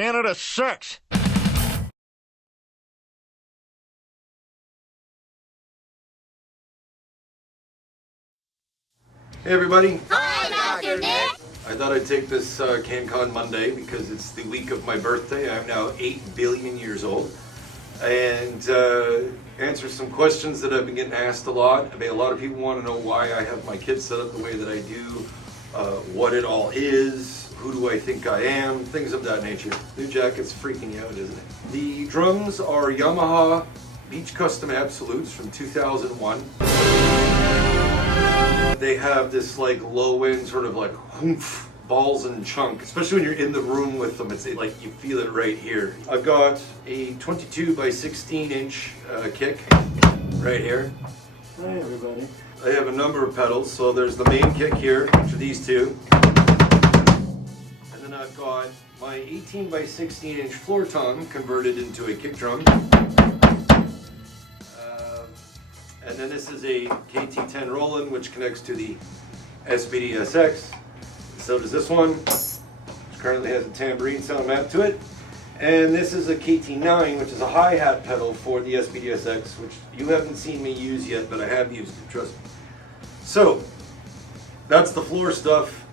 Canada sucks. Hey everybody. Hi, Dr. Nick. I thought I'd take this CanCon Monday because it's the week of my birthday. I'm now 8 billion years old. And answer some questions that I've been getting asked a lot. I mean, a lot of people want to know why I have my kit set up the way that I do, what it all is, who do I think I am, things of that nature. New jacket's freaking you out, isn't it? The drums are Yamaha Beach Custom Absolutes from 2001. They have this like low end sort of like oomph, balls and chunk, especially when you're in the room with them. It's like you feel it right here. I've got a 22 by 16 inch kick right here. Hi everybody. I have a number of pedals. So there's the main kick here, which are these two. And then I've got my 18 by 16 inch floor tom converted into a kick drum. And then this is a KT10 Roland, which connects to the SBD-SX. So does this one, which currently has a tambourine sound map to it. And this is a KT9, which is a hi-hat pedal for the SBD-SX, which you haven't seen me use yet, but I have used it, trust me. So, that's the floor stuff.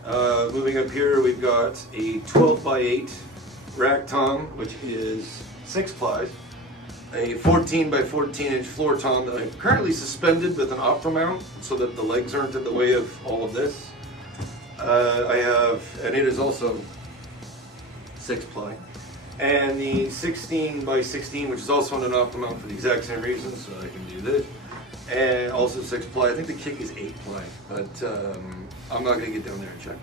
Moving up here, we've got a 12 by 8 rack tom, which is 6 plies. A 14 by 14 inch floor tom that I'm currently suspended with an opera mount so that the legs aren't in the way of all of this. I have, and it is also 6 ply. And the 16 by 16, which is also on an opera mount for the exact same reason, so I can do this. And also 6 ply. I think the kick is 8 ply, but I'm not going to get down there and check.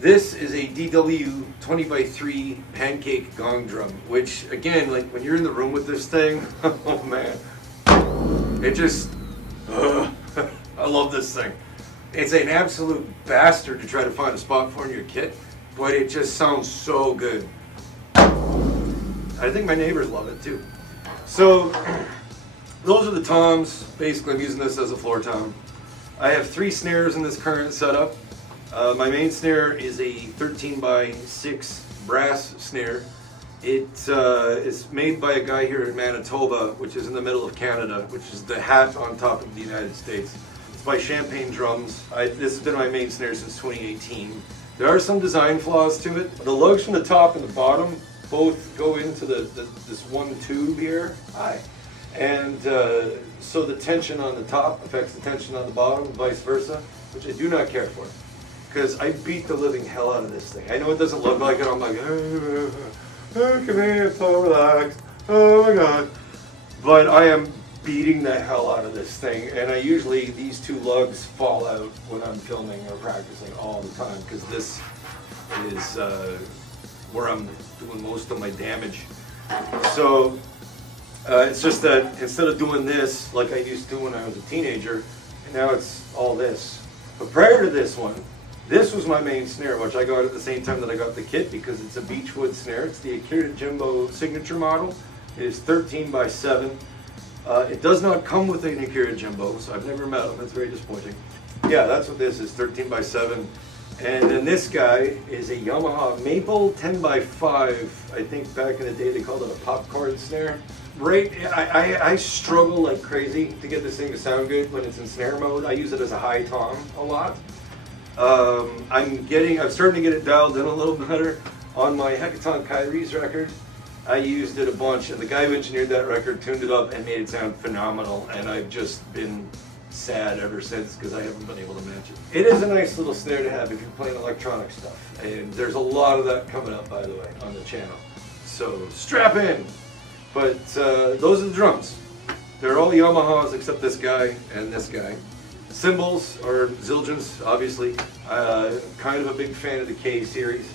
This is a DW 20 by 3 pancake gong drum, which again, like when you're in the room with this thing, oh man, it just, I love this thing. It's an absolute bastard to try to find a spot for in your kit, but it just sounds so good. I think my neighbors love it too. So those are the toms. Basically I'm using this as a floor tom. I have 3 snares in this current setup. My main snare is a 13 by 6 brass snare. It is made by a guy here in Manitoba, which is in the middle of Canada, which is the hat on top of the United States. It's by Champagne Drums. This has been my main snare since 2018. There are some design flaws to it. The lugs from the top and the bottom both go into this one tube here. Hi. And so the tension on the top affects the tension on the bottom, and vice versa, which I do not care for. Because I beat the living hell out of this thing. I know it doesn't look like it. I'm like, oh, come here, so relaxed. Oh my God. But I am beating the hell out of this thing. And I usually, these 2 lugs fall out when I'm filming or practicing all the time. Because this is where I'm doing most of my damage. So it's just that instead of doing this like I used to when I was a teenager, now it's all this. But prior to this one, this was my main snare, which I got at the same time that I got the kit because it's a beechwood snare. It's the Akira Jimbo signature model. It is 13 by 7. It does not come with an Akira Jimbo, so I've never met them. It's very disappointing. Yeah, that's what this is, 13 by 7. And then this guy is a Yamaha Maple 10 by 5. I think back in the day they called it a popcorn snare. Right, I struggle like crazy to get this thing to sound good when it's in snare mode. I use it as a high tom a lot. I'm starting to get it dialed in a little better on my Hecaton Kyrie's record. I used it a bunch, and the guy who engineered that record tuned it up and made it sound phenomenal, and I've just been sad ever since because I haven't been able to match it. It is a nice little snare to have if you're playing electronic stuff, and there's a lot of that coming up, by the way, on the channel. So strap in! But those are the drums. They're all Yamahas except this guy and this guy. Cymbals are Zildjians, obviously. Kind of a big fan of the K series.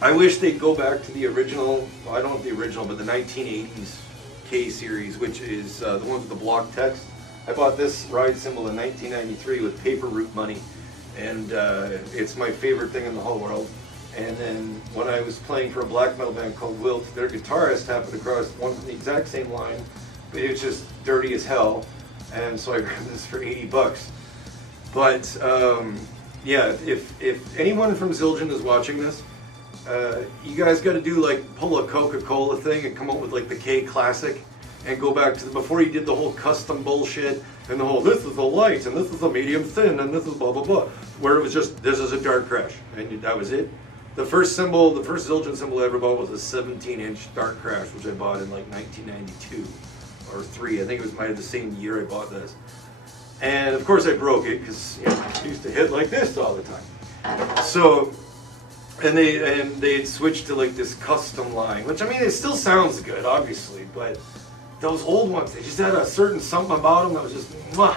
I wish they'd go back to the original, well, I don't know the original, but the 1980s K series, which is the one with the block text. I bought this ride cymbal in 1993 with paper route money, and it's my favorite thing in the whole world. And then when I was playing for a black metal band called Wilt, their guitarist happened to cross one from the exact same line, but it was just dirty as hell. And so I grabbed this for 80 bucks. But yeah, if anyone from Zildjian is watching this, You guys got to do like pull a Coca-Cola thing and come up with like the K Classic and go back to before you did the whole custom bullshit and the whole this is a light and this is a medium thin and this is blah blah blah, where it was just this is a Dark Crash and that was it. The first Zildjian cymbal I ever bought was a 17-inch Dark Crash, which I bought in like 1992 or 3. I think it was might have the same year I bought this. And of course I broke it because I used to hit like this all the time. So, and they had switched to like this custom line, which I mean it still sounds good, obviously, but those old ones, they just had a certain something about them that was just mwah.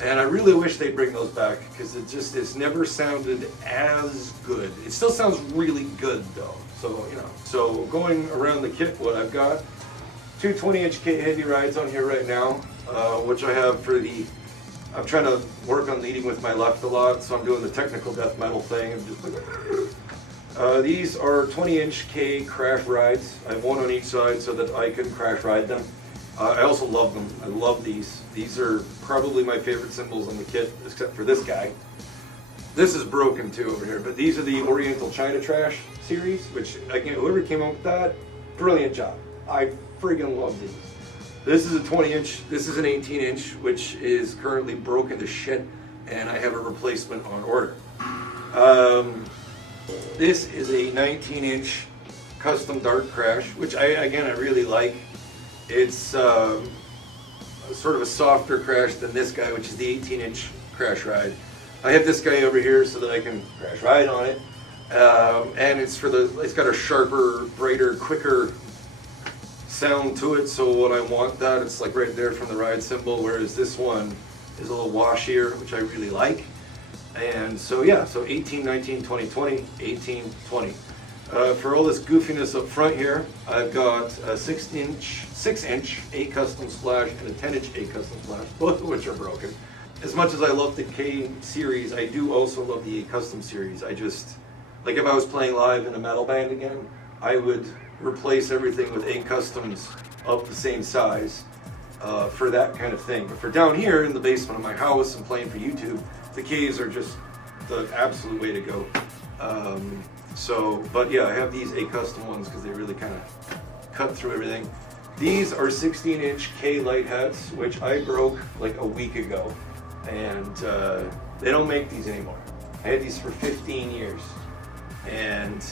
And I really wish they'd bring those back because it's never sounded as good. It still sounds really good though. So so going around the kit, what I've got, two 20-inch K heavy rides on here right now, which I have for I'm trying to work on leading with my left a lot, so I'm doing the technical death metal thing. I'm just like, these are 20-inch K crash rides. I have one on each side so that I can crash ride them. I also love them. I love these. These are probably my favorite cymbals on the kit, except for this guy. This is broken too over here, but these are the Oriental China Trash series, which again, whoever came up with that, brilliant job. I friggin' love these. This is a 20-inch, this is an 18-inch, which is currently broken to shit, and I have a replacement on order. This is a 19-inch custom Dark Crash, which I really like. It's sort of a softer crash than this guy, which is the 18-inch crash ride. I have this guy over here so that I can crash ride on it, and it's got a sharper, brighter, quicker sound to it. So when I want that, it's like right there from the ride cymbal. Whereas this one is a little washier, which I really like. And so yeah, so 18, 19, 20, 20, 18, 20. For all this goofiness up front here, I've got a 6-inch A custom splash and a 10-inch A custom splash, both of which are broken. As much as I love the K series, I do also love the A custom series. I just, like if I was playing live in a metal band again, I would replace everything with A customs of the same size for that kind of thing. But for down here in the basement of my house and playing for YouTube, the Ks are just the absolute way to go. But yeah, I have these A custom ones because they really kind of cut through everything. These are 16-inch K light hats, which I broke like a week ago, and they don't make these anymore. I had these for 15 years, and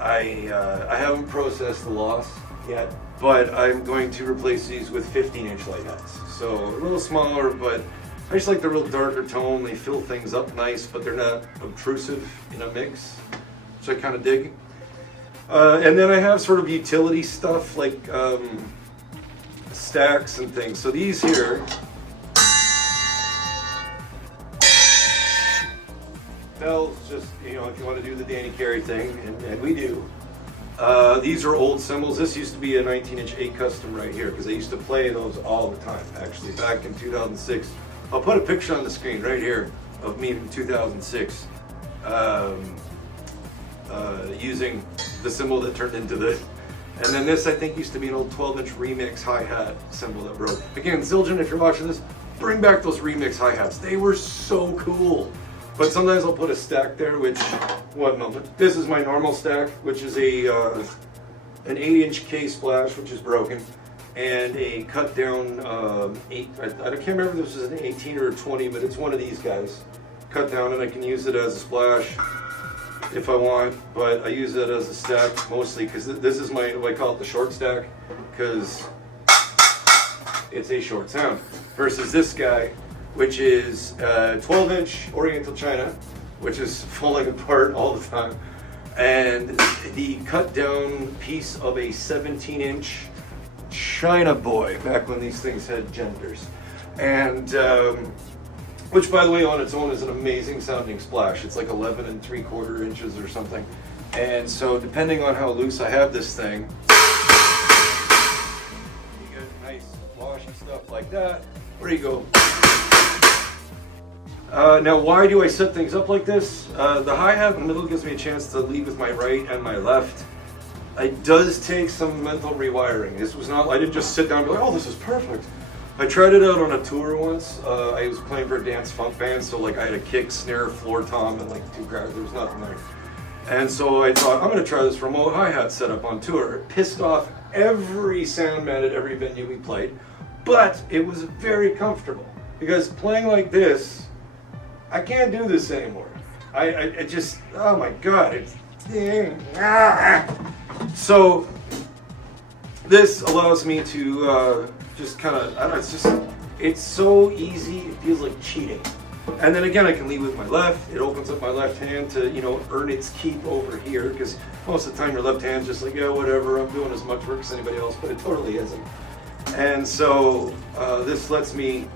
I haven't processed the loss yet, but I'm going to replace these with 15-inch light hats. So a little smaller, but I just like the real darker tone. They fill things up nice, but they're not obtrusive in a mix, which I kind of dig. And then I have sort of utility stuff like stacks and things. So these here, bells, just, if you want to do the Danny Carey thing, and we do. These are old cymbals. This used to be a 19-inch A custom right here, because I used to play those all the time, actually, back in 2006. I'll put a picture on the screen right here of me in 2006 using the cymbal that turned into this. And then this, I think, used to be an old 12-inch remix hi-hat cymbal that broke. Again, Zildjian, if you're watching this, bring back those remix hi-hats. They were so cool. But sometimes I'll put a stack there, which, one moment. This is my normal stack, which is an 8-inch K splash, which is broken, and a cut down I can't remember if this is an 18 or a 20, but it's one of these guys. Cut down, and I can use it as a splash if I want, but I use it as a stack mostly because this is I call it the short stack, because it's a short sound, versus this guy, which is 12-inch Oriental China, which is falling apart all the time, and the cut down piece of a 17-inch China Boy, back when these things had genders, and which, by the way, on its own is an amazing sounding splash. It's like 11 3/4 inches or something, and so depending on how loose I have this thing, you get nice washy stuff like that. There you go. Now, why do I set things up like this? The hi-hat in the middle gives me a chance to lead with my right and my left. It does take some mental rewiring. This was not, I didn't just sit down and be like, oh, this is perfect. I tried it out on a tour once. I was playing for a dance funk band, so like I had a kick, snare, floor tom, and like 2 crowds. There was nothing there. And so I thought, I'm going to try this remote hi-hat setup on tour. It pissed off every sound man at every venue we played, but it was very comfortable. Because playing like this, I can't do this anymore. I just, oh my God. So this allows me to just kind of, I don't know, it's so easy, it feels like cheating. And then again, I can lead with my left. It opens up my left hand to, earn its keep over here, because most of the time your left hand's just like, yeah, whatever, I'm doing as much work as anybody else, but it totally isn't. And so this lets me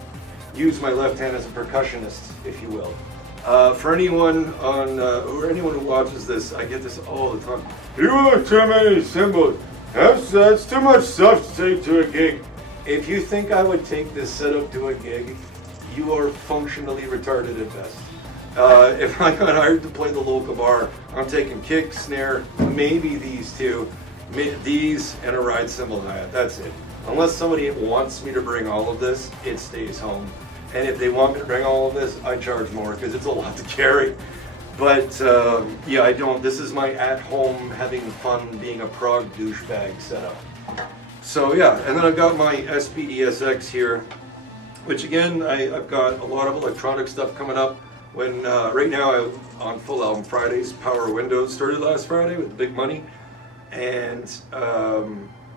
use my left hand as a percussionist, if you will. For anyone or anyone who watches this, I get this all the time. You have too many cymbals. That's too much stuff to take to a gig. If you think I would take this setup to a gig, you are functionally retarded at best. If I got hired to play the local bar, I'm taking kick, snare, maybe these two, these and a ride cymbal hi-hat. That's it. Unless somebody wants me to bring all of this, it stays home. And if they want me to bring all of this, I charge more because it's a lot to carry. But yeah, I don't. This is my at-home having fun being a prog douchebag setup. So yeah, and then I've got my SPDSX here, which again, I've got a lot of electronic stuff coming up. When right now on Full Album Fridays, Power Windows started last Friday with Big Money, and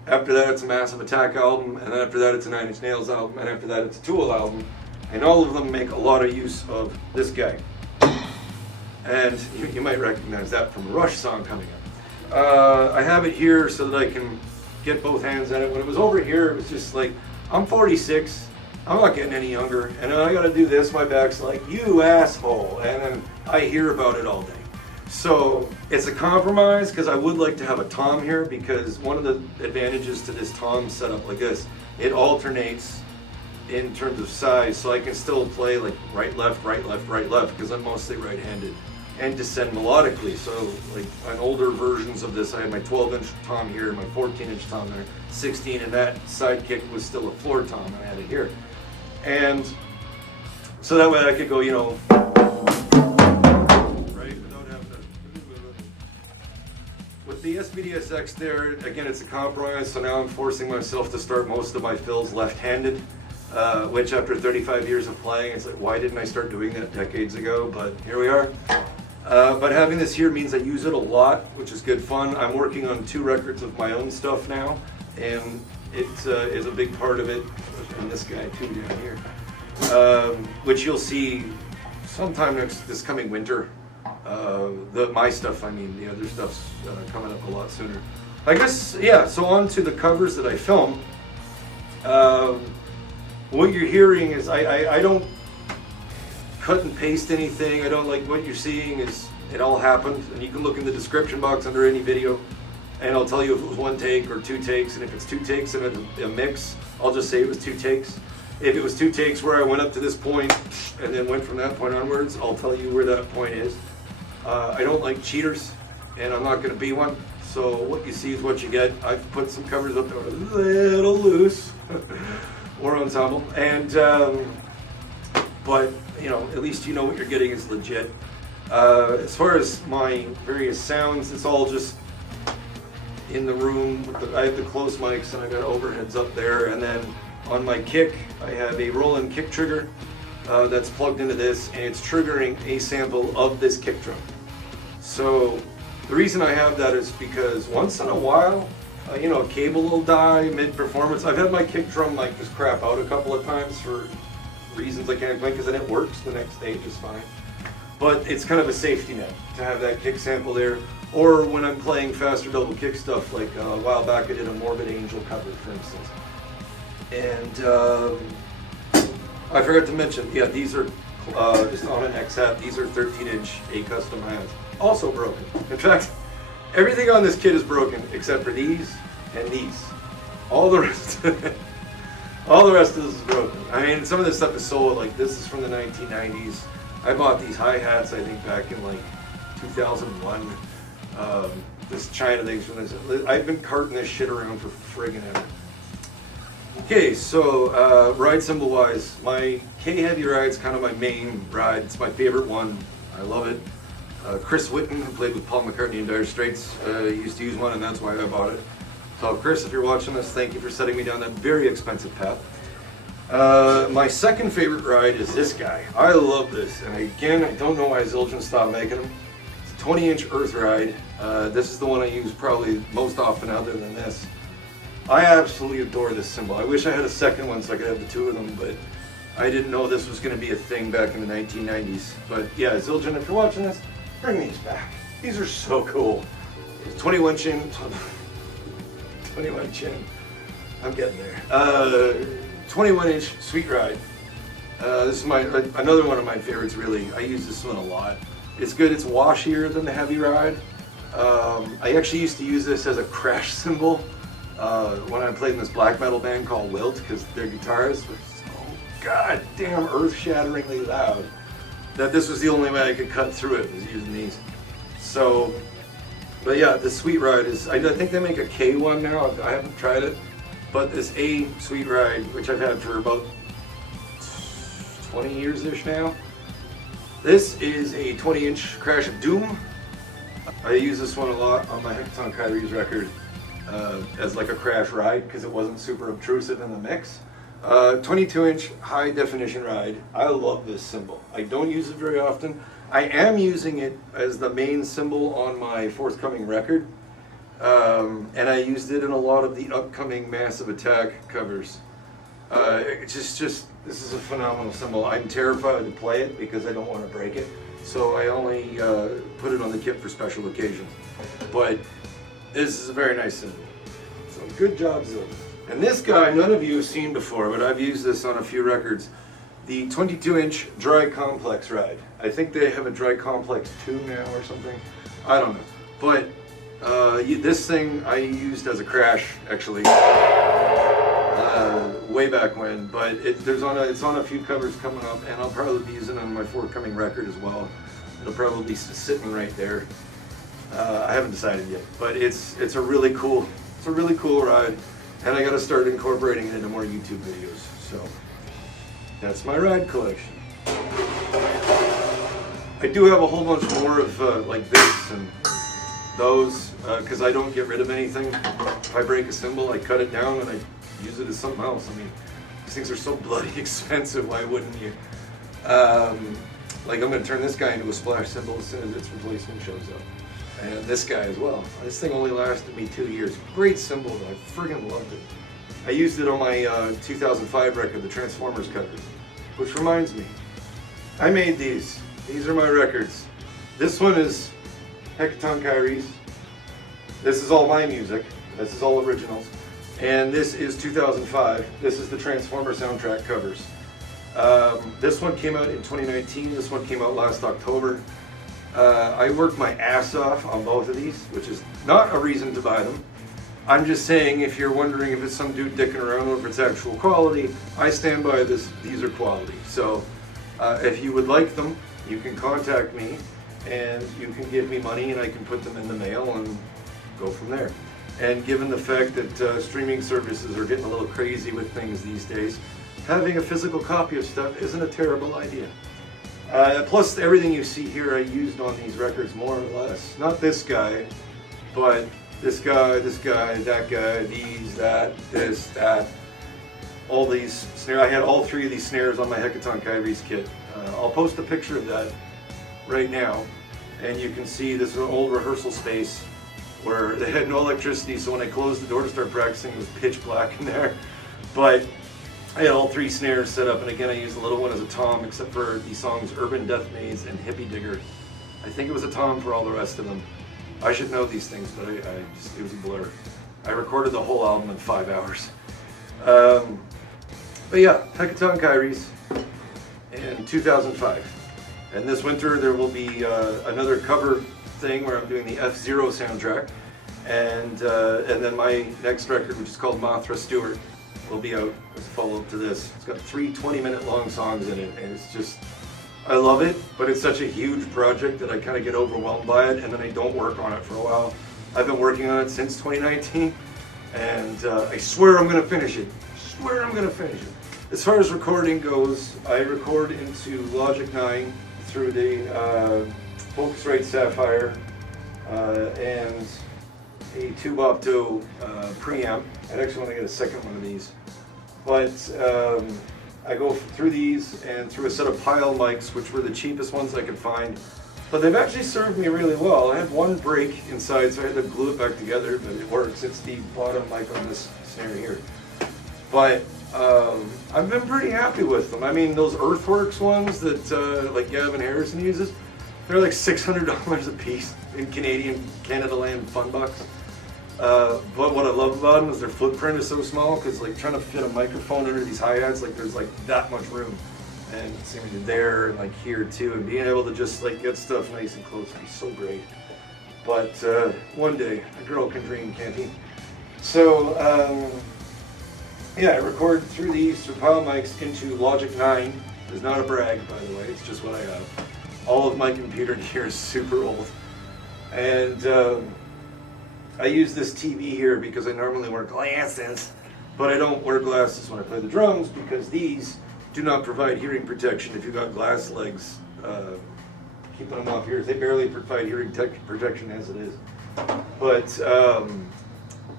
after that it's a Massive Attack album, and then after that it's a Nine Inch Nails album, and after that it's a Tool album, and all of them make a lot of use of this guy. And you might recognize that from a Rush song coming up. I have it here so that I can get both hands at it. When it was over here, it was just like, I'm 46, I'm not getting any younger, and then I gotta do this, my back's like, you asshole, and then I hear about it all day. So it's a compromise, because I would like to have a tom here, because one of the advantages to this tom setup like this, it alternates in terms of size, so I can still play like right, left, because I'm mostly right-handed, and descend melodically. So like on older versions of this, I had my 12-inch tom here, my 14-inch tom there, 16, and that sidekick was still a floor tom, and I had it here. And so that way I could go, right, without having to. With the SPDSX there, again, it's a compromise, so now I'm forcing myself to start most of my fills left-handed, which after 35 years of playing, it's like, why didn't I start doing that decades ago? But here we are. But having this here means I use it a lot, which is good fun. I'm working on 2 records of my own stuff now, and it is a big part of it, and this guy too down here, which you'll see sometime this coming winter. My stuff, I mean, the other stuff's coming up a lot sooner. I guess, yeah, so on to the covers that I film. What you're hearing is, I don't cut and paste anything. I don't, like, what you're seeing is, it all happened, and you can look in the description box under any video, and I'll tell you if it was 1 take or 2 takes, and if it's 2 takes in a mix, I'll just say it was 2 takes. If it was 2 takes where I went up to this point and then went from that point onwards, I'll tell you where that point is. I don't like cheaters, and I'm not going to be one, so what you see is what you get. I've put some covers up that are a little loose, or ensemble, and but at least you know what you're getting is legit. As far as my various sounds, it's all just in the room. I have the close mics, and I got overheads up there, and then on my kick, I have a Roland kick trigger that's plugged into this, and it's triggering a sample of this kick drum. So the reason I have that is because once in a while, a cable will die mid-performance. I've had my kick drum mic just crap out a couple of times for reasons I can't explain, because then it works the next day just fine. But it's kind of a safety net to have that kick sample there. Or when I'm playing faster double kick stuff, like a while back I did a Morbid Angel cover, for instance. And I forgot to mention, yeah, these are just on an X-Hat. These are 13-inch A custom hi-hats, also broken. In fact, everything on this kit is broken except for these and these. All the rest, all the rest of this is broken. I mean, some of this stuff is sold. Like this is from the 1990s. I bought these hi-hats, I think, back in like 2001. This China thing's from this. I've been carting this shit around for friggin' ever. Okay, so ride cymbal wise, my K Heavy ride's kind of my main ride. It's my favorite one. I love it. Chris Whitten, who played with Paul McCartney and Dire Straits, used to use one, and that's why I bought it. So Chris, if you're watching this, thank you for setting me down that very expensive path. My second favorite ride is this guy. I love this, and again, I don't know why Zildjian stopped making them. It's a 20-inch Earth ride. This is the one I use probably most often other than this. I absolutely adore this cymbal. I wish I had a second one so I could have the two of them, but I didn't know this was going to be a thing back in the 1990s. But yeah, Zildjian, if you're watching this, bring these back. These are so cool. 21 chin. 21 chin. I'm getting there. 21-inch sweet ride. This is another one of my favorites, really. I use this one a lot. It's good. It's washier than the heavy ride. I actually used to use this as a crash cymbal when I played in this black metal band called Wilt, because their guitars were so goddamn earth-shatteringly loud that this was the only way I could cut through it, was using these. So, but yeah, the sweet ride is, I think they make a K one now. I haven't tried it. But this A sweet ride, which I've had for about 20 years-ish now, this is a 20-inch Crash of Doom. I use this one a lot on my CanCon record as like a crash ride because it wasn't super obtrusive in the mix. 22-inch high-definition ride. I love this cymbal. I don't use it very often. I am using it as the main cymbal on my forthcoming record. And I used it in a lot of the upcoming Massive Attack covers. This is a phenomenal cymbal. I'm terrified to play it because I don't want to break it. So I only put it on the kit for special occasions. But this is a very nice cymbal. So good job, Zil. And this guy, none of you have seen before, but I've used this on a few records. The 22-inch Dry Complex ride. I think they have a Dry Complex 2 now or something. I don't know. But this thing I used as a crash, actually, way back when, but it's on a few covers coming up, and I'll probably be using it on my forthcoming record as well. It'll probably be sitting right there. I haven't decided yet, but it's a really cool ride, and I got to start incorporating it into more YouTube videos. So that's my ride collection. I do have a whole bunch more of like this and those, because I don't get rid of anything. If I break a cymbal, I cut it down and I use it as something else. I mean, these things are so bloody expensive, why wouldn't you? Like, I'm going to turn this guy into a splash cymbal as soon as its replacement shows up. And this guy as well. This thing only lasted me 2 years. Great cymbal though, I friggin' loved it. I used it on my 2005 record, the Transformers cover. Which reminds me, I made these. These are my records. This one is CanCon. This is all my music. This is all originals. And this is 2005. This is the Transformer soundtrack covers. This one came out in 2019. This one came out last October. I worked my ass off on both of these, which is not a reason to buy them. I'm just saying, if you're wondering if it's some dude dicking around or if it's actual quality, I stand by this. These are quality. So if you would like them, you can contact me and you can give me money and I can put them in the mail and go from there. And given the fact that streaming services are getting a little crazy with things these days, having a physical copy of stuff isn't a terrible idea. Plus, everything you see here I used on these records more or less. Not this guy, but this guy, that guy, these, that, this, that. All these snares. I had all three of these snares on my CanCon kit. I'll post a picture of that right now. And you can see this is an old rehearsal space where they had no electricity, so when I closed the door to start practicing, it was pitch black in there. But I had all three snares set up, and again, I used the little one as a tom, except for the songs Urban Death Maze and Hippie Digger. I think it was a tom for all the rest of them. I should know these things, but it was a blur. I recorded the whole album in 5 hours. But yeah, CanCon in 2005. And this winter there will be another cover thing where I'm doing the F-Zero soundtrack. And then my next record, which is called Mothra Stewart, will be out as a follow-up to this. It's got 3 20-minute long songs in it, and it's just, I love it, but it's such a huge project that I kind of get overwhelmed by it, and then I don't work on it for a while. I've been working on it since 2019, and I swear I'm going to finish it. I swear I'm going to finish it. As far as recording goes, I record into Logic 9 through the Focusrite Sapphire, and a Tube Opto preamp. I actually want to get a second one of these. But I go through these and through a set of pile mics, which were the cheapest ones I could find. But they've actually served me really well. I had one break inside, so I had to glue it back together, but it works. It's the bottom mic on this snare here. But I've been pretty happy with them. I mean, those Earthworks ones that like Gavin Harrison uses, they're like $600 a piece in Canada Land fun bucks. But what I love about them is their footprint is so small, because like trying to fit a microphone under these hi-hats, like there's like that much room. And it's gonna be there and like here too, and being able to just like get stuff nice and close would be so great. But one day, a girl can dream, can't he? So yeah, I record through these through pile mics into Logic 9. It's not a brag, by the way, it's just what I have. All of my computer gear is super old. And I use this TV here because I normally wear glasses, but I don't wear glasses when I play the drums because these do not provide hearing protection if you've got glass legs. Keeping them off here, they barely provide hearing protection as it is. But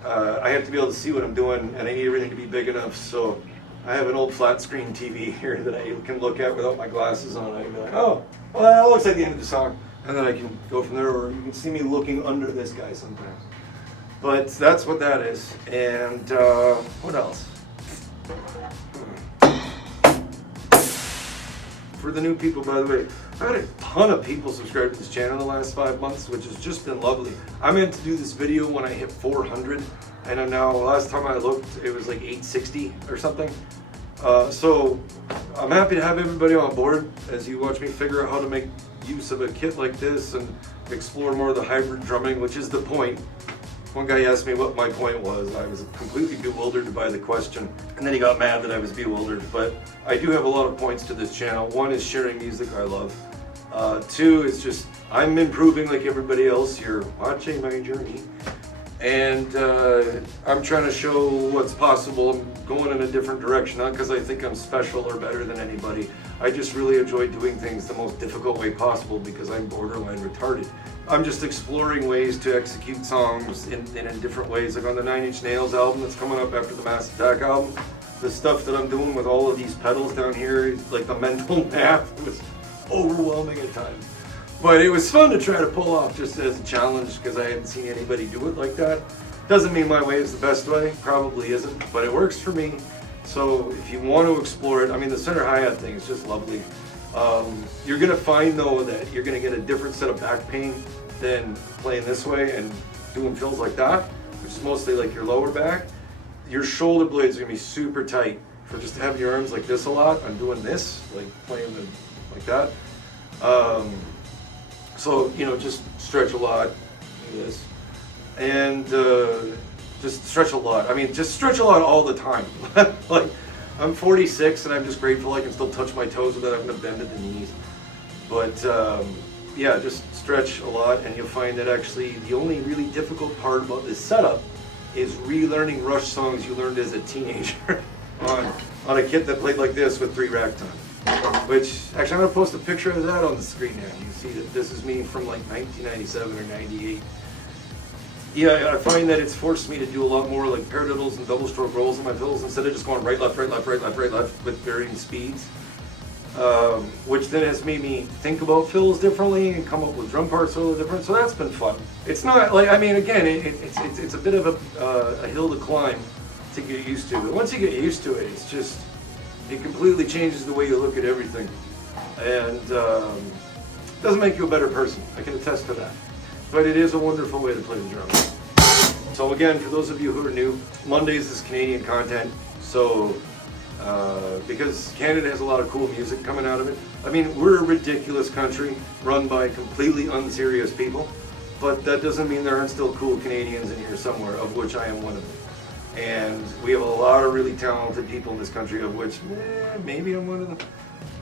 I have to be able to see what I'm doing, and I need everything to be big enough, so I have an old flat screen TV here that I can look at without my glasses on. I can be like, oh, well, that looks like the end of the song. And then I can go from there, or you can see me looking under this guy sometimes. But that's what that is. And what else? For the new people, by the way, I've had a ton of people subscribe to this channel in the last 5 months, which has just been lovely. I meant to do this video when I hit 400, and I'm now, last time I looked, it was like 860 or something. So I'm happy to have everybody on board as you watch me figure out how to make use of a kit like this and explore more of the hybrid drumming, which is the point. One guy asked me what my point was. I was completely bewildered by the question, and then he got mad that I was bewildered. But I do have a lot of points to this channel. One is sharing music I love. Two is just I'm improving like everybody else. You're watching my journey. And I'm trying to show what's possible. I'm going in a different direction, not because I think I'm special or better than anybody. I just really enjoy doing things the most difficult way possible because I'm borderline retarded. I'm just exploring ways to execute songs in different ways. Like on the 9 Inch Nails album that's coming up after the Mass Attack album, the stuff that I'm doing with all of these pedals down here, like the mental math was overwhelming at times. But it was fun to try to pull off just as a challenge because I hadn't seen anybody do it like that. Doesn't mean my way is the best way, probably isn't, but it works for me. So if you want to explore it, I mean the center hi-hat thing is just lovely. You're going to find though that you're going to get a different set of back pain than playing this way and doing fills like that, which is mostly like your lower back. Your shoulder blades are going to be super tight for just having your arms like this a lot. I'm doing this, like playing them like that. So, you know, just stretch a lot, do this, and just stretch a lot. I mean, just stretch a lot all the time. Like, I'm 46 and I'm just grateful I can still touch my toes without having to bend at the knees. But yeah, just stretch a lot, and you'll find that actually the only really difficult part about this setup is relearning Rush songs you learned as a teenager on a kit that played like this with 3 rack time. Which, actually I'm going to post a picture of that on the screen now. You see that this is me from like 1997 or 98. Yeah, I find that it's forced me to do a lot more like paradiddles and double stroke rolls on my fills instead of just going right, left, right, left, right, left, right, left with varying speeds. Which then has made me think about fills differently and come up with drum parts a little different. So that's been fun. It's not like, I mean, again, it's a bit of a hill to climb to get used to. But once you get used to it, it's just, it completely changes the way you look at everything. And doesn't make you a better person. I can attest to that. But it is a wonderful way to play the drums. So again, for those of you who are new, Mondays is Canadian content. So, because Canada has a lot of cool music coming out of it. I mean, we're a ridiculous country run by completely unserious people, but that doesn't mean there aren't still cool Canadians in here somewhere, of which I am one of them. And we have a lot of really talented people in this country, of which maybe I'm one of them.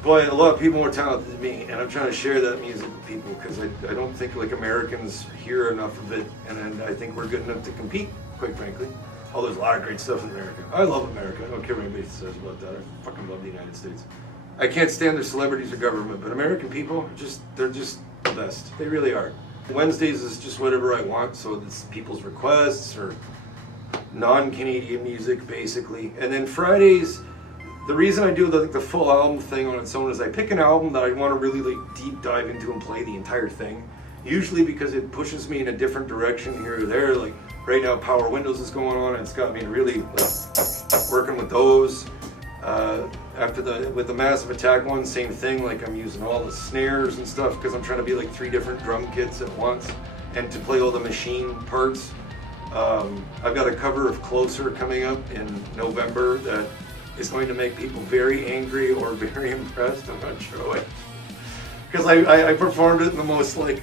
But a lot of people more talented than me, and I'm trying to share that music with people because I don't think like Americans hear enough of it, and I think we're good enough to compete, quite frankly. Oh, there's a lot of great stuff in America. I love America. I don't care what anybody says about that. I fucking love the United States. I can't stand their celebrities or government, but American people, they're just the best. They really are. Wednesdays is just whatever I want, so it's people's requests or non-Canadian music basically. And then Fridays, the reason I do the full album thing on its own is I pick an album that I want to really like deep dive into and play the entire thing. Usually because it pushes me in a different direction here or there. Like right now, Power Windows is going on, and it's got me really like, working with those. With the Massive Attack one, same thing. Like I'm using all the snares and stuff because I'm trying to be like 3 different drum kits at once, and to play all the machine parts. I've got a cover of Closer coming up in November that is going to make people very angry or very impressed. I'm not sure which. Because I performed it in the most like,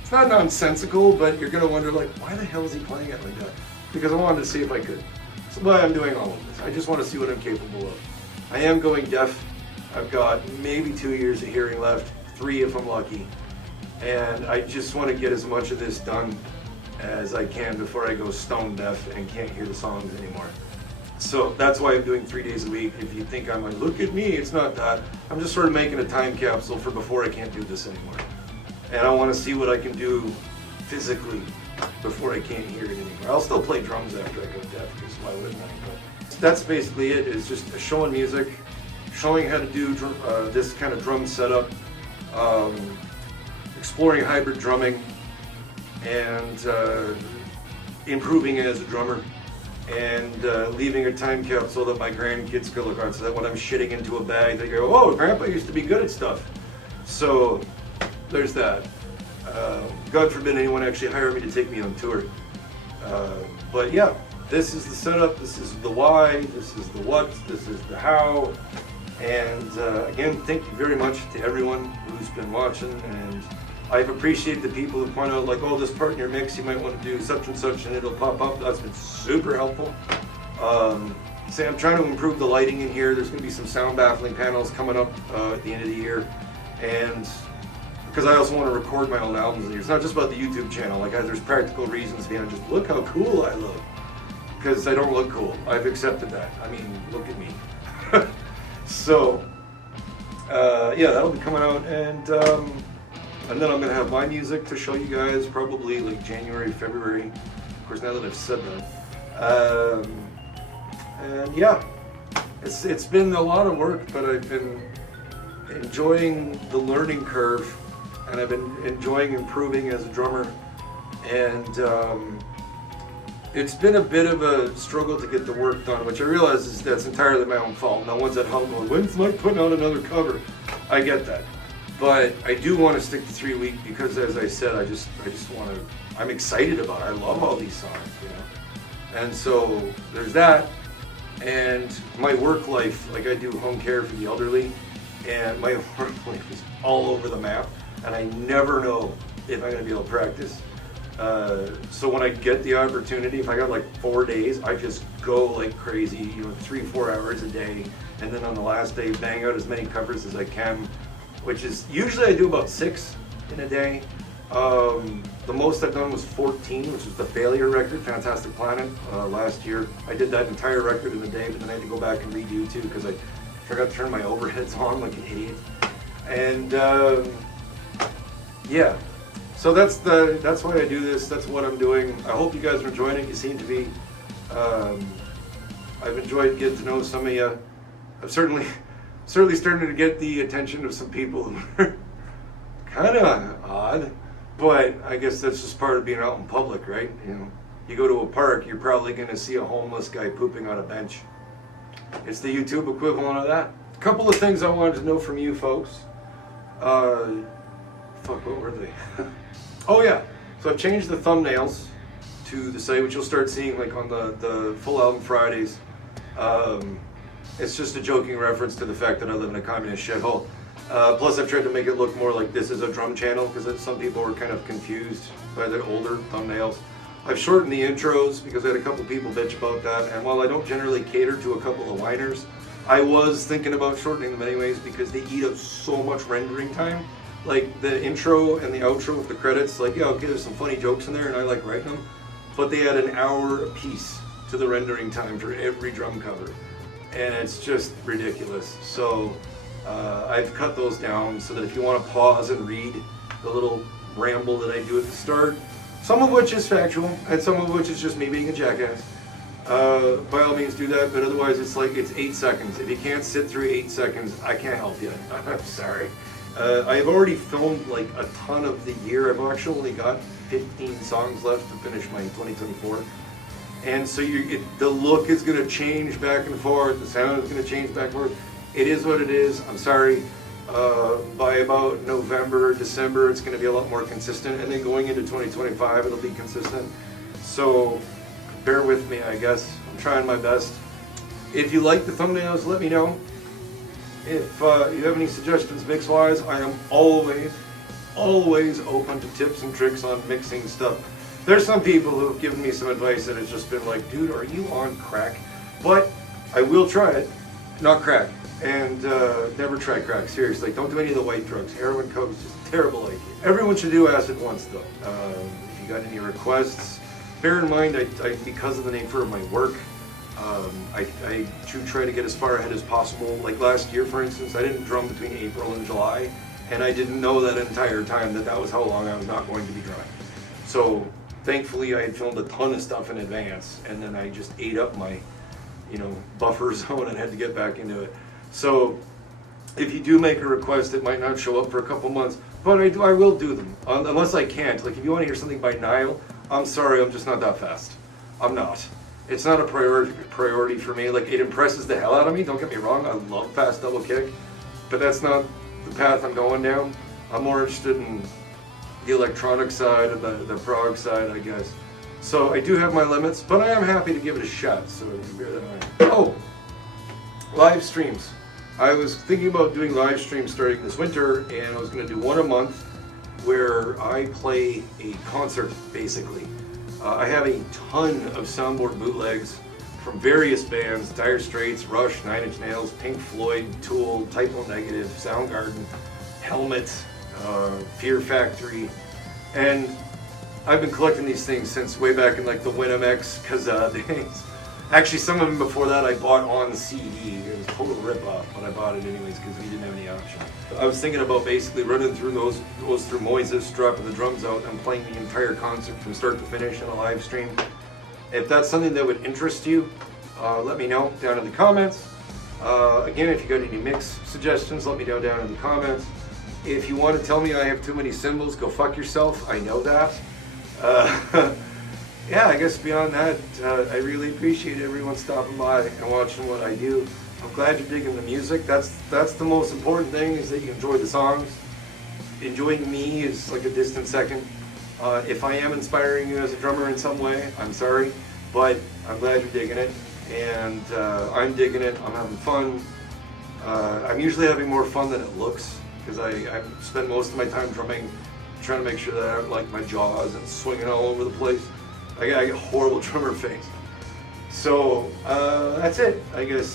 it's not nonsensical, but you're going to wonder like, why the hell is he playing it like that? Because I wanted to see if I could. So why I'm doing all of this. I just want to see what I'm capable of. I am going deaf. I've got maybe 2 years of hearing left, 3 if I'm lucky. And I just want to get as much of this done as I can before I go stone deaf and can't hear the songs anymore. So that's why I'm doing 3 days a week. If you think I'm like, look at me, it's not that. I'm just sort of making a time capsule for before I can't do this anymore. And I want to see what I can do physically before I can't hear it anymore. I'll still play drums after I go deaf, because why wouldn't I? But that's basically it. It's just showing music, showing how to do this kind of drum setup, exploring hybrid drumming, and improving as a drummer, and leaving a time capsule that my grandkids could look on, so that when I'm shitting into a bag, they go, oh, Grandpa used to be good at stuff. So there's that. God forbid anyone actually hire me to take me on tour. But yeah, this is the setup, this is the why, this is the what, this is the how. And again, thank you very much to everyone who's been watching, and I've appreciated the people who point out like, oh, this part in your mix, you might want to do such and such, and it'll pop up. That's been super helpful. Say I'm trying to improve the lighting in here. There's going to be some sound baffling panels coming up at the end of the year, and because I also want to record my own albums in here. It's not just about the YouTube channel. Like there's practical reasons behind just look how cool I look, because I don't look cool. I've accepted that. I mean, look at me. So yeah, that'll be coming out, and then I'm going to have my music to show you guys probably like January, February. Of course, now that I've said that. And yeah, it's been a lot of work, but I've been enjoying the learning curve, and I've been enjoying improving as a drummer. And it's been a bit of a struggle to get the work done, which I realize is that's entirely my own fault. No one's at home going, when's Myke putting out another cover? I get that. But I do want to stick to 3 weeks because, as I said, I just want to, I'm excited about it. I love all these songs, you know. And so there's that. And my work life, like I do home care for the elderly, and my work life is all over the map, and I never know if I'm going to be able to practice. So when I get the opportunity, if I got like 4 days, I just go like crazy, you know, 3-4 hours a day, and then on the last day, bang out as many covers as I can, which is, usually I do about 6 in a day. The most I've done was 14, which is the Failure record, Fantastic Planet, last year. I did that entire record in a day, but then I had to go back and redo too, because I forgot to turn my overheads on like an idiot. And yeah, so that's why I do this, that's what I'm doing. I hope you guys are enjoying it. You seem to be. I've enjoyed getting to know some of you. I've certainly starting to get the attention of some people who are kind of odd, but I guess that's just part of being out in public, right? You know, you go to a park, you're probably going to see a homeless guy pooping on a bench. It's the YouTube equivalent of that. A couple of things I wanted to know from you folks. Fuck, what were they? Oh yeah, so I've changed the thumbnails to the site, which you'll start seeing like on the full album Fridays. It's just a joking reference to the fact that I live in a communist shithole. Plus I've tried to make it look more like this is a drum channel, because some people were kind of confused by the older thumbnails. I've shortened the intros because I had a couple people bitch about that, and while I don't generally cater to a couple of whiners, I was thinking about shortening them anyways because they eat up so much rendering time. Like the intro and the outro with the credits, like yeah, okay, there's some funny jokes in there and I like writing them, but they add an hour a piece to the rendering time for every drum cover, and it's just ridiculous. So I've cut those down so that if you want to pause and read, the little ramble that I do at the start, some of which is factual and some of which is just me being a jackass. By all means do that, but otherwise it's 8 seconds. If you can't sit through 8 seconds, I can't help you. I'm sorry. I have already filmed like a ton of the year. I've actually only got 15 songs left to finish my 2024. And so the look is going to change back and forth. The sound is going to change back and forth. It is what it is. I'm sorry. By about November, December, it's going to be a lot more consistent. And then going into 2025, it'll be consistent. So bear with me, I guess. I'm trying my best. If you like the thumbnails, let me know. If you have any suggestions mix-wise, I am always open to tips and tricks on mixing stuff. There's some people who have given me some advice that has just been like, dude, are you on crack? But I will try it, not crack. And never try crack, seriously. Don't do any of the white drugs. Heroin, coke is just a terrible idea. Everyone should do acid once though. If you got any requests, bear in mind, because of the nature of my work, I do try to get as far ahead as possible. Like last year, for instance, I didn't drum between April and July, and I didn't know that entire time that was how long I was not going to be drumming. So thankfully, I had filmed a ton of stuff in advance, and then I just ate up my, buffer zone and had to get back into it. So if you do make a request, it might not show up for a couple months, but I will do them, unless I can't. Like if you want to hear something by Nile, I'm sorry, I'm just not that fast. I'm not. It's not a priority for me. Like, it impresses the hell out of me, don't get me wrong, I love fast double kick, but that's not the path I'm going down. I'm more interested in the electronic side and the prog side, I guess. So I do have my limits, but I am happy to give it a shot, so bear that in mind. Oh, live streams. I was thinking about doing live streams starting this winter, and I was going to do one a month where I play a concert, basically. I have a ton of soundboard bootlegs from various bands: Dire Straits, Rush, Nine Inch Nails, Pink Floyd, Tool, Typo Negative, Soundgarden, Helmet, Fear Factory, and I've been collecting these things since way back in like the Winamx Kazaa days. Actually, some of them before that I bought on CD. It was a total rip-off, but I bought it anyways because we didn't have any option. I was thinking about basically running through those through Moises, dropping the drums out, and playing the entire concert from start to finish in a live stream. If that's something that would interest you, let me know down in the comments. Again, if you got any mix suggestions, let me know down in the comments. If you want to tell me I have too many cymbals, go fuck yourself. I know that. Yeah, I guess beyond that, I really appreciate everyone stopping by and watching what I do. I'm glad you're digging the music. That's the most important thing, is that you enjoy the songs. Enjoying me is like a distant second. If I am inspiring you as a drummer in some way, I'm sorry, but I'm glad you're digging it, and I'm digging it. I'm having fun. I'm usually having more fun than it looks, because I spend most of my time drumming, trying to make sure that I don't like my jaws and swinging all over the place. I get a horrible drummer face. So that's it, I guess.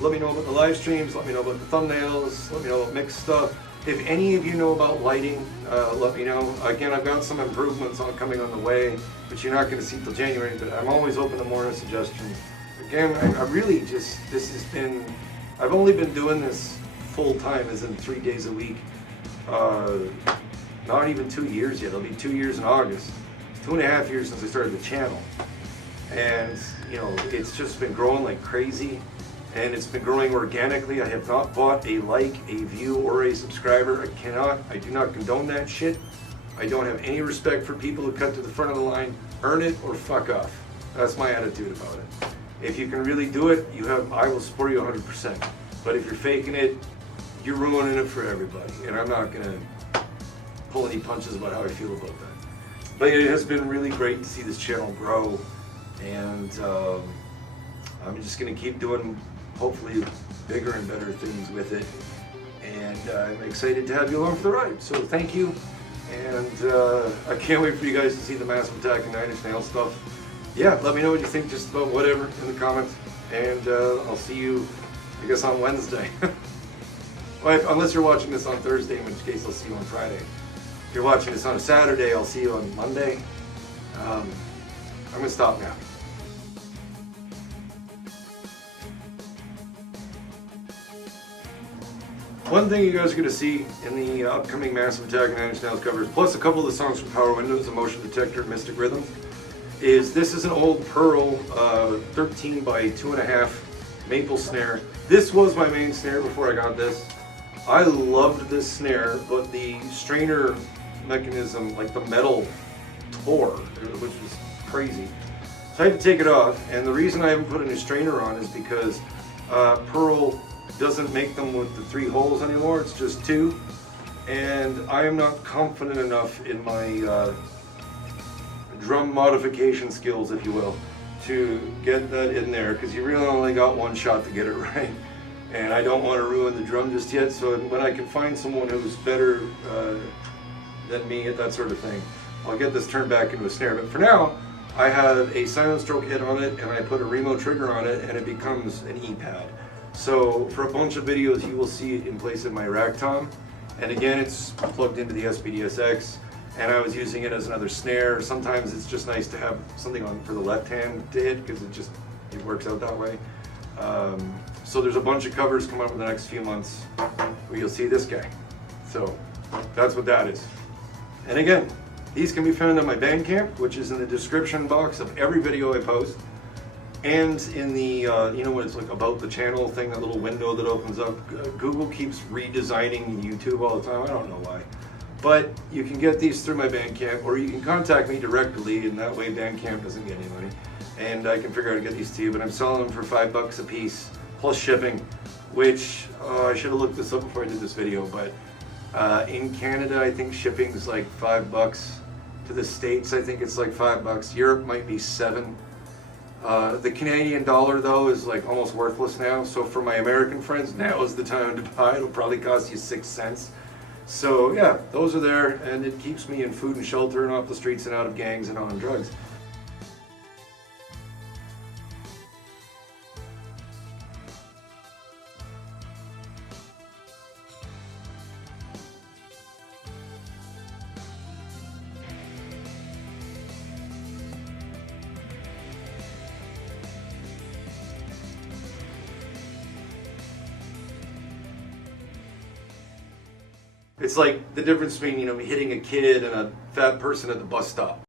Let me know about the live streams, let me know about the thumbnails, let me know about mixed stuff. If any of you know about lighting, let me know. Again, I've got some improvements coming on the way, which you're not going to see till January, but I'm always open to more suggestions. Again, I really just, I've only been doing this full time, as in 3 days a week. Not even 2 years yet. It'll be 2 years in August. 2.5 years since I started the channel, and it's just been growing like crazy, and it's been growing organically. I have not bought a like, a view, or a subscriber. I do not condone that shit. I don't have any respect for people who cut to the front of the line. Earn it or fuck off. That's my attitude about it. If you can really do it, I will support you 100%. But if you're faking it, you're ruining it for everybody, and I'm not gonna pull any punches about how I feel about that. But it has been really great to see this channel grow, and I'm just going to keep doing, hopefully, bigger and better things with it, and I'm excited to have you along for the ride. So thank you, and I can't wait for you guys to see the Massive Attack and Nine Inch Nails stuff. Yeah, let me know what you think just about whatever in the comments, and I'll see you, I guess, on Wednesday. Well, unless you're watching this on Thursday, in which case I'll see you on Friday. If you're watching this on a Saturday, I'll see you on Monday. I'm going to stop now. One thing you guys are going to see in the upcoming Massive Attack and 9 Inch Nails covers, plus a couple of the songs from Power Windows, and Motion Detector, Mystic Rhythms, is this is an old Pearl 13 by 2.5 maple snare. This was my main snare before I got this. I loved this snare, but the strainer mechanism, like the metal, tore, which was crazy. So I had to take it off, and the reason I haven't put a new strainer on is because Pearl doesn't make them with the 3 holes anymore, it's just 2. And I am not confident enough in my drum modification skills, if you will, to get that in there, because you really only got one shot to get it right. And I don't want to ruin the drum just yet, so when I can find someone who's better than me at that sort of thing, I'll get this turned back into a snare. But for now, I have a silent stroke hit on it, and I put a Remo trigger on it, and it becomes an E-pad. So for a bunch of videos, you will see it in place of my rack tom. And again, it's plugged into the SPDSX, and I was using it as another snare. Sometimes it's just nice to have something on for the left hand to hit, because it works out that way. So there's a bunch of covers coming up in the next few months where you'll see this guy. So that's what that is. And again, these can be found on my Bandcamp, which is in the description box of every video I post. And in the, you know what it's like about the channel thing, that little window that opens up. Google keeps redesigning YouTube all the time, I don't know why. But you can get these through my Bandcamp, or you can contact me directly, and that way Bandcamp doesn't get any money. And I can figure out how to get these to you, but I'm selling them for $5 a piece, plus shipping, which, I should have looked this up before I did this video, but in Canada, I think shipping is like $5. To the States, I think it's like $5. Europe might be $7. The Canadian dollar, though, is like almost worthless now. So for my American friends, now is the time to buy. It'll probably cost you 6 cents. So yeah, those are there, and it keeps me in food and shelter and off the streets and out of gangs and on drugs. It's like the difference between, you know, hitting a kid and a fat person at the bus stop.